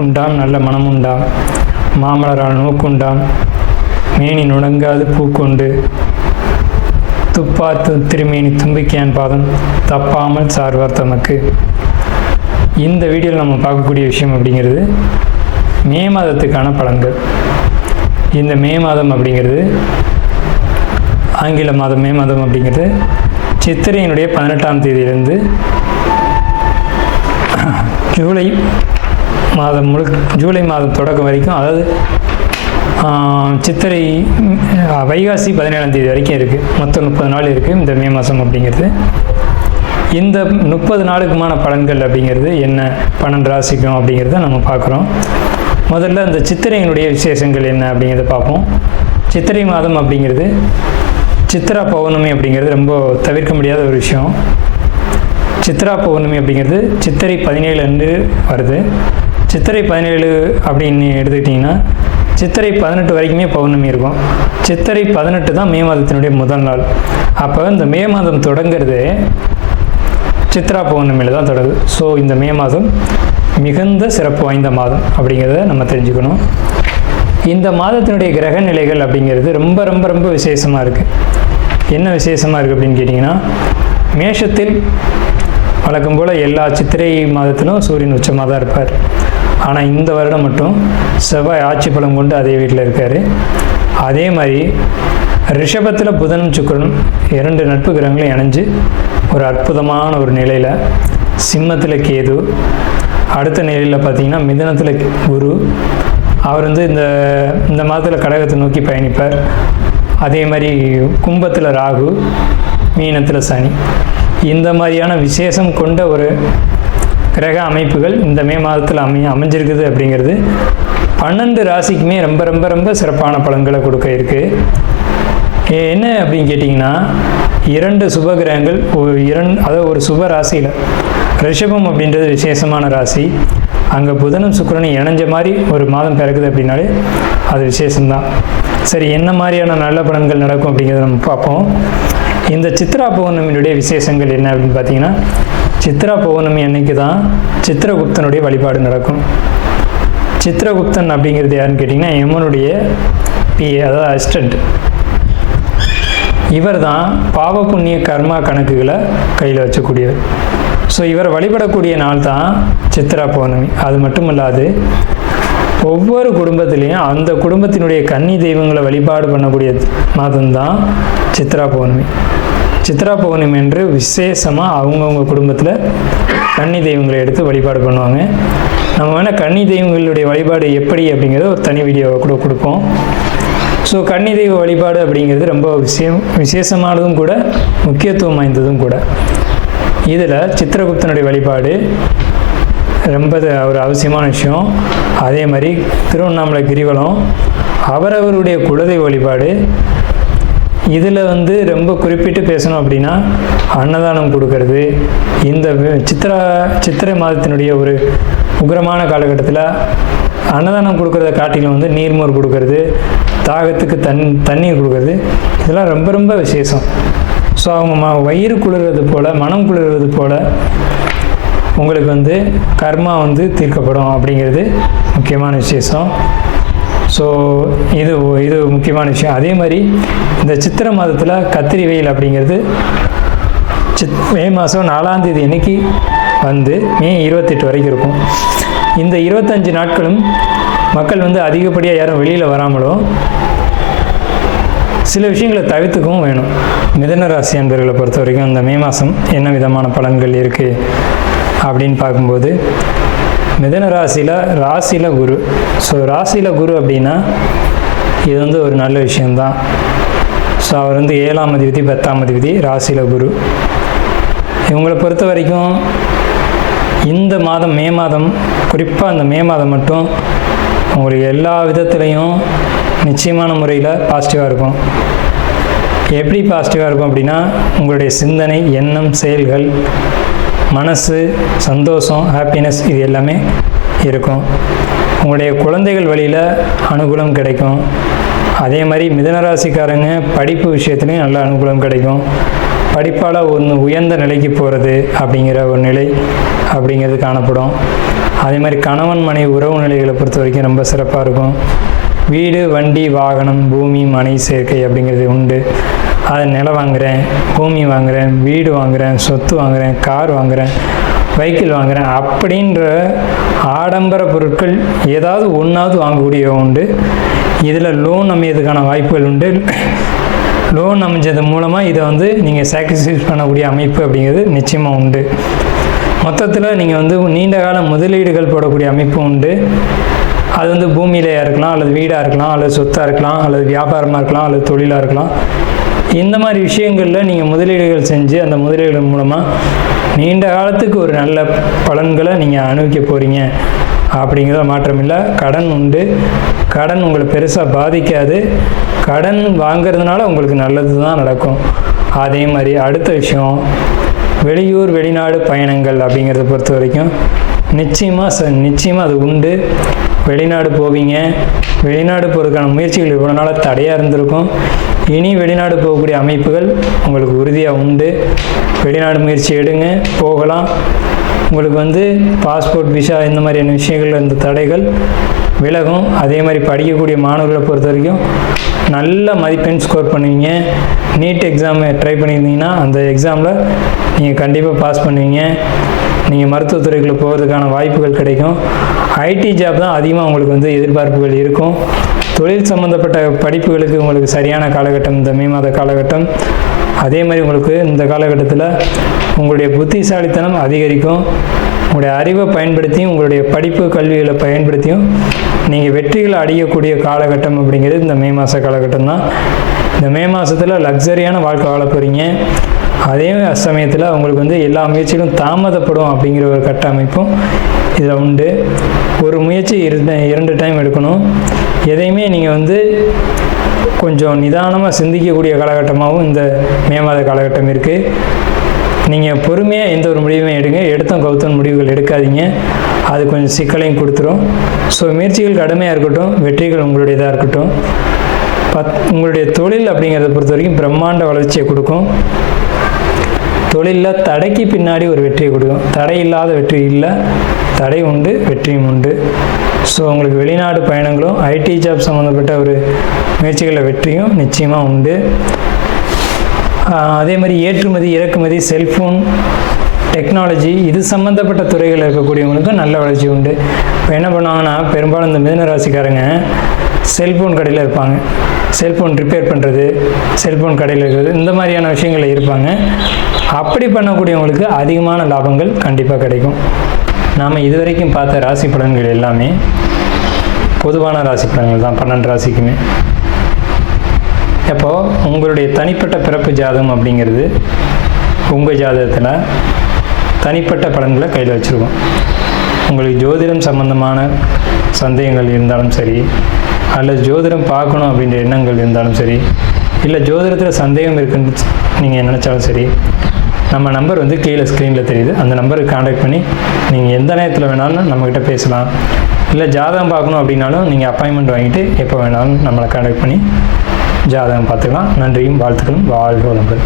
நாக்குண்டாம் நல்ல மனமுண்டாம், மாமலரால் நோக்குண்டாம், மேனி நுடங்காது பூக்கொண்டு, துப்பாத்து திருமேனி தும்பிக்கையான் பாதம் தப்பாமல் சார்வார் தமக்கு. இந்த வீடியோவில் நம்ம பார்க்கக்கூடிய விஷயம் அப்படிங்கிறது மே மாதத்துக்கான பலன்கள். இந்த மே மாதம் அப்படிங்கிறது ஆங்கில மாதம். மே மாதம் அப்படிங்கிறது சித்திரையினுடைய 18ஆம் தேதியிலிருந்து ஜூலை மாதம் தொடக்கம் வரைக்கும், அதாவது சித்திரை வைகாசி 17ஆம் தேதி வரைக்கும் இருக்குது. மொத்தம் 30 நாள் இருக்குது இந்த மே மாதம் அப்படிங்கிறது. இந்த 30 நாளுக்குமான பலன்கள் அப்படிங்கிறது என்ன, 12 ராசிக்கும் அப்படிங்கிறத நம்ம பார்க்குறோம். முதல்ல இந்த சித்திரையினுடைய விசேஷங்கள் என்ன அப்படிங்கிறத பார்ப்போம். சித்திரை மாதம் அப்படிங்கிறது சித்ரா பௌர்ணமி அப்படிங்கிறது ரொம்ப தவிர்க்க முடியாத ஒரு விஷயம். சித்ரா பௌர்ணமி அப்படிங்கிறது சித்திரை 17 அன்று வருது. சித்திரை 17 அப்படின்னு எடுத்துக்கிட்டிங்கன்னா சித்திரை 18 வரைக்குமே பௌர்ணமி இருக்கும். சித்திரை 18 தான் மே மாதத்தினுடைய முதல் நாள். அப்போ இந்த மே மாதம் தொடங்கிறது சித்ரா பௌர்ணமியில் தான் தொடங்குது. ஸோ இந்த மே மாதம் மிகுந்த சிறப்பு வாய்ந்த மாதம் அப்படிங்கிறத நம்ம தெரிஞ்சுக்கணும். இந்த மாதத்தினுடைய கிரக நிலைகள் அப்படிங்கிறது ரொம்ப ரொம்ப ரொம்ப விசேஷமாக இருக்குது. என்ன விசேஷமாக இருக்குது அப்படின்னு கேட்டிங்கன்னா, மேஷத்தில் வழக்கம் போல் எல்லா சித்திரை மாதத்திலும் சூரியன் உச்சமாக தான் இருப்பார். ஆனால் இந்த வருடம் மட்டும் செவ்வாய் ஆட்சி பலம் கொண்டு அதே வீட்டில் இருக்கார். அதே மாதிரி ரிஷபத்தில் புதனும் சுக்கிரனும் 2 நட்பு கிரகங்களும் இணைஞ்சு ஒரு அற்புதமான ஒரு நிலையில், சிம்மத்தில் கேது, அடுத்த நிலையில் பார்த்திங்கன்னா மிதுனத்தில் குரு, அவர் இந்த மாதத்தில் கடகத்தை நோக்கி பயணிப்பார். அதே மாதிரி கும்பத்தில் ராகு, மீனத்தில் சனி. இந்த மாதிரியான விசேஷம் கொண்ட ஒரு கிரக அமைப்புகள் இந்த மே மாதத்தில் அமைஞ்சிருக்குது அப்படிங்கிறது 12 ராசிக்குமே ரொம்ப ரொம்ப ரொம்ப சிறப்பான பலன்களை கொடுக்க இருக்குது. என்ன அப்படின்னு கேட்டிங்கன்னா, 2 சுப கிரகங்கள் அதாவது ஒரு சுப ராசியில், ரிஷபம் அப்படின்றது விசேஷமான ராசி, அங்கே புதனும் சுக்கிரனும் இணைஞ்ச மாதிரி ஒரு மாதம் பிறக்குது அப்படின்னாலே அது விசேஷம்தான். சரி, என்ன மாதிரியான நல்ல பலன்கள் நடக்கும் அப்படிங்கிறத நம்ம பார்ப்போம். இந்த சித்ரா பௌர்ணமியினுடைய விசேஷங்கள் என்ன அப்படின்னு பார்த்தீங்கன்னா, சித்ரா பௌர்ணமி அன்னைக்கு தான் சித்திரகுப்தனுடைய வழிபாடு நடக்கும். சித்திரகுப்தன் அப்படிங்கிறது யாருன்னு கேட்டிங்கன்னா, யமனுடைய பிஏ, அதாவது அசிஸ்டண்ட். இவர் தான் பாவ புண்ணிய கர்மா கணக்குகளை கையில் வச்சக்கூடியவர். ஸோ இவரை வழிபடக்கூடிய நாள் தான் சித்ரா பௌர்ணமி. அது மட்டும் இல்லாது ஒவ்வொரு குடும்பத்திலையும் அந்த குடும்பத்தினுடைய கன்னி தெய்வங்களை வழிபாடு பண்ணக்கூடிய மாதம்தான் சித்ரா பௌர்ணமி. சித்ரா பௌர்ணமி என்று விசேஷமாக அவங்கவுங்க குடும்பத்தில் கன்னி தெய்வங்களை எடுத்து வழிபாடு பண்ணுவாங்க. நம்ம வேணால் கன்னி தெய்வங்களுடைய வழிபாடு எப்படி அப்படிங்கிறது ஒரு தனி வீடியோவை கூட கொடுப்போம். ஸோ கன்னி தெய்வ வழிபாடு அப்படிங்கிறது ரொம்ப விசேஷமானதும் கூட, முக்கியத்துவம் வாய்ந்ததும் கூட. இதில் சித்திரகுப்தனுடைய வழிபாடு ரொம்ப ஒரு அவசியமான விஷயம். அதே மாதிரி திருவண்ணாமலை கிரிவலம், அவரவருடைய குலதெய்வ வழிபாடு. இதில் ரொம்ப குறிப்பிட்டு பேசணும் அப்படின்னா அன்னதானம் கொடுக்கறது. இந்த சித்திரை மாதத்தினுடைய ஒரு உக்கிரமான காலகட்டத்தில் அன்னதானம் கொடுக்கறத காட்டிலும் நீர்மோர் கொடுக்கறது, தாகத்துக்கு தண்ணீர் கொடுக்கறது, இதெல்லாம் ரொம்ப ரொம்ப விசேஷம். ஸோ அவங்க வயிறு குளிர்றது போல், மனம் குளிர்றது போல் உங்களுக்கு கர்மா தீர்க்கப்படும் அப்படிங்கிறது முக்கியமான விசேஷம். ஸோ இது முக்கியமான விஷயம். அதே மாதிரி இந்த சித்திரை மாதத்தில் கத்திரி வெயில் அப்படிங்கிறது மே மாதம் 4ஆம் தேதி அன்னைக்கு மே 28 வரைக்கும் இருக்கும். இந்த 25 நாட்களும் மக்கள் அதிகப்படியாக யாரும் வெளியில் வராமலும் சில விஷயங்களை தவிர்த்துக்கவும் வேணும். மிதுன ராசி அன்பர்களை பொறுத்த வரைக்கும் இந்த மே மாதம் என்ன விதமான பலன்கள் இருக்குது அப்படின்னு பார்க்கும்போது, மிதுன ராசியில் குரு. ஸோ ராசியில் குரு அப்படின்னா இது ஒரு நல்ல விஷயந்தான். ஸோ அவர் 7ஆம் அதிபதி 10ஆம் அதிபதி, ராசியில் குரு. இவங்களை பொறுத்த வரைக்கும் இந்த மாதம் மே மாதம், குறிப்பாக இந்த மே மாதம் மட்டும் உங்களுக்கு எல்லா விதத்துலேயும் நிச்சயமான முறையில் பாசிட்டிவாக இருக்கும். எப்படி பாசிட்டிவாக இருக்கும் அப்படின்னா, உங்களுடைய சிந்தனை, எண்ணம், செயல்கள், மனசு, சந்தோஷம், ஹாப்பினஸ், இது எல்லாமே இருக்கும். உங்களுடைய குழந்தைகள் வழியில் அனுகூலம் கிடைக்கும். அதே மாதிரி மிதுனராசிக்காரங்க படிப்பு விஷயத்துலையும் நல்ல அனுகூலம் கிடைக்கும். படிப்பால் ஒன்று உயர்ந்த நிலைக்கு போகிறது அப்படிங்கிற ஒரு நிலை அப்படிங்கிறது காணப்படும். அதே மாதிரி கணவன் மனைவி உறவு நிலைகளை பொறுத்த வரைக்கும் ரொம்ப சிறப்பாக இருக்கும். வீடு, வண்டி, வாகனம், பூமி, மனை சேர்க்கை அப்படிங்கிறது உண்டு. அது நிலம் வாங்குகிறேன், பூமி வாங்குகிறேன், வீடு வாங்குகிறேன், சொத்து வாங்குகிறேன், கார் வாங்குகிறேன், வெஹிக்கிள் வாங்குகிறேன் அப்படின்ற ஆடம்பர பொருட்கள் ஏதாவது ஒன்றாவது வாங்கக்கூடிய உண்டு. இதில் லோன் அமையதுக்கான வாய்ப்புகள் உண்டு. லோன் அமைஞ்சது மூலமாக இதை நீங்கள் சாக்ரிஃபைஸ் பண்ணக்கூடிய அமைப்பு அப்படிங்கிறது நிச்சயமாக உண்டு. மொத்தத்தில் நீங்கள் நீண்ட கால முதலீடுகள் போடக்கூடிய அமைப்பு உண்டு. அது பூமியிலையாக இருக்கலாம், அல்லது வீடாக இருக்கலாம், அல்லது சொத்தாக இருக்கலாம், அல்லது வியாபாரமாக இருக்கலாம், அல்லது தொழிலாக இருக்கலாம். இந்த மாதிரி விஷயங்களில் நீங்கள் முதலீடுகள் செஞ்சு அந்த முதலீடுகள் மூலமாக நீண்ட காலத்துக்கு ஒரு நல்ல பலன்களை நீங்கள் அனுபவிக்க போகிறீங்க அப்படிங்கிறத மாற்றமில்லை. கடன் உண்டு. கடன் உங்களை பெருசாக பாதிக்காது. கடன் வாங்கிறதுனால உங்களுக்கு நல்லது தான் நடக்கும். அதே மாதிரி அடுத்த விஷயம், வெளியூர் வெளிநாடு பயணங்கள் அப்படிங்கிறத பொறுத்த வரைக்கும் நிச்சயமாக அது உண்டு. வெளிநாடு போவீங்க. வெளிநாடு போகிறதுக்கான முயற்சிகள் இவ்வளோ நாளாக தடையாக இருந்திருக்கும். இனி வெளிநாடு போகக்கூடிய அமைப்புகள் உங்களுக்கு உறுதியாக உண்டு. வெளிநாடு முயற்சி எடுங்க, போகலாம். உங்களுக்கு பாஸ்போர்ட், விசா இந்த மாதிரியான விஷயங்கள் இந்த தடைகள் விலகும். அதே மாதிரி படிக்கக்கூடிய மாணவர்களை பொறுத்த வரைக்கும் நல்ல மதிப்பெண் ஸ்கோர் பண்ணுவீங்க. நீட் எக்ஸாமை ட்ரை பண்ணியிருந்தீங்கன்னா அந்த எக்ஸாமில் நீங்கள் கண்டிப்பாக பாஸ் பண்ணுவீங்க. நீங்கள் மருத்துவத்துறைக்குள்ளே போகிறதுக்கான வாய்ப்புகள் கிடைக்கும். ஐடி ஜாப் தான் அதிகமாக உங்களுக்கு எதிர்பார்ப்புகள் இருக்கும். தொழில் சம்மந்தப்பட்ட படிப்புகளுக்கு உங்களுக்கு சரியான காலகட்டம் இந்த மே மாத காலகட்டம். அதே மாதிரி உங்களுக்கு இந்த காலகட்டத்தில் உங்களுடைய புத்திசாலித்தனம் அதிகரிக்கும். உங்களுடைய அறிவை பயன்படுத்தியும் உங்களுடைய படிப்பு கல்விகளை பயன்படுத்தியும் நீங்கள் வெற்றிகளை அடையக்கூடிய காலகட்டம் அப்படிங்கிறது இந்த மே மாத காலகட்டம் தான். இந்த மே மாதத்தில் லக்ஸரியான வாழ்க்கை வாழ போகிறீங்க. அதே சமயத்தில் உங்களுக்கு எல்லா முயற்சிகளும் தாமதப்படும் அப்படிங்கிற ஒரு கட்டமைப்பும் இதில் உண்டு. ஒரு முயற்சி 2 டைம் எடுக்கணும். எதையுமே நீங்கள் கொஞ்சம் நிதானமாக சிந்திக்கக்கூடிய காலகட்டமாகவும் இந்த மே மாத காலகட்டம் இருக்குது. நீங்கள் பொறுமையாக எந்த ஒரு முடிவுமே எடுங்க. எடுத்தோம் கவுத்தம் முடிவுகள் எடுக்காதீங்க. அது கொஞ்சம் சிக்கலையும் கொடுத்துரும். ஸோ முயற்சிகள் கடுமையாக இருக்கட்டும், வெற்றிகள் உங்களுடையதாக இருக்கட்டும். உங்களுடைய தொழில் அப்படிங்கிறத பொறுத்த வரைக்கும் பிரம்மாண்ட வளர்ச்சியை கொடுக்கும். தொழிலில் தடைக்கு பின்னாடி ஒரு வெற்றியை கொடுக்கும். தடை இல்லாத வெற்றி இல்லை, தடை உண்டு, வெற்றியும் உண்டு. ஸோ உங்களுக்கு வெளிநாடு பயணங்களும் ஐடி ஜாப் சம்மந்தப்பட்ட ஒரு முயற்சிகளில் வெற்றியும் நிச்சயமாக உண்டு. அதே மாதிரி ஏற்றுமதி, இறக்குமதி, செல்ஃபோன் டெக்னாலஜி இது சம்மந்தப்பட்ட துறைகளில் இருக்கக்கூடியவங்களுக்கும் நல்ல வளர்ச்சி உண்டு. இப்போ என்ன பண்ணுவாங்கன்னா, பெரும்பாலும் இந்த மிதுன ராசிக்காரங்க செல்ஃபோன் கடையில் இருப்பாங்க. செல்ஃபோன் ரிப்பேர் பண்ணுறது, செல்ஃபோன் கடையில் இருக்கிறது, இந்த மாதிரியான விஷயங்களில் இருப்பாங்க. அப்படி பண்ணக்கூடியவங்களுக்கு அதிகமான லாபங்கள் கண்டிப்பாக கிடைக்கும். நாம் இதுவரைக்கும் பார்த்த ராசி பலன்கள் எல்லாமே பொதுவான ராசி பலன்கள் தான், 12 ராசிக்குமே. அப்போது உங்களுடைய தனிப்பட்ட பிறப்பு ஜாதகம் அப்படிங்கிறது உங்கள் ஜாதகத்தில் தனிப்பட்ட பலன்களை கையில் வச்சுருக்கோம். உங்களுக்கு ஜோதிடம் சம்பந்தமான சந்தேகங்கள் இருந்தாலும் சரி, அல்லது ஜோதிடம் பார்க்கணும் அப்படின்ற எண்ணங்கள் இருந்தாலும் சரி, இல்லை ஜோதிடத்தில் சந்தேகம் இருக்குன்னு நீங்கள் நினச்சாலும் சரி, நம்ம நம்பர் கீழே ஸ்க்ரீனில் தெரியுது. அந்த நம்பருக்கு கான்டாக்ட் பண்ணி நீங்கள் எந்த நேரத்தில் வேணாலும் நம்மக்கிட்ட பேசலாம். இல்லை ஜாதகம் பார்க்கணும் அப்படின்னாலும் நீங்கள் அப்பாயின்மெண்ட் வாங்கிட்டு எப்போ வேணாலும் நம்மளை கான்டாக்ட் பண்ணி ஜாதகம் பார்த்துக்கலாம். நன்றியும் வாழ்த்துக்களும். வாழ்க வளமுடன்.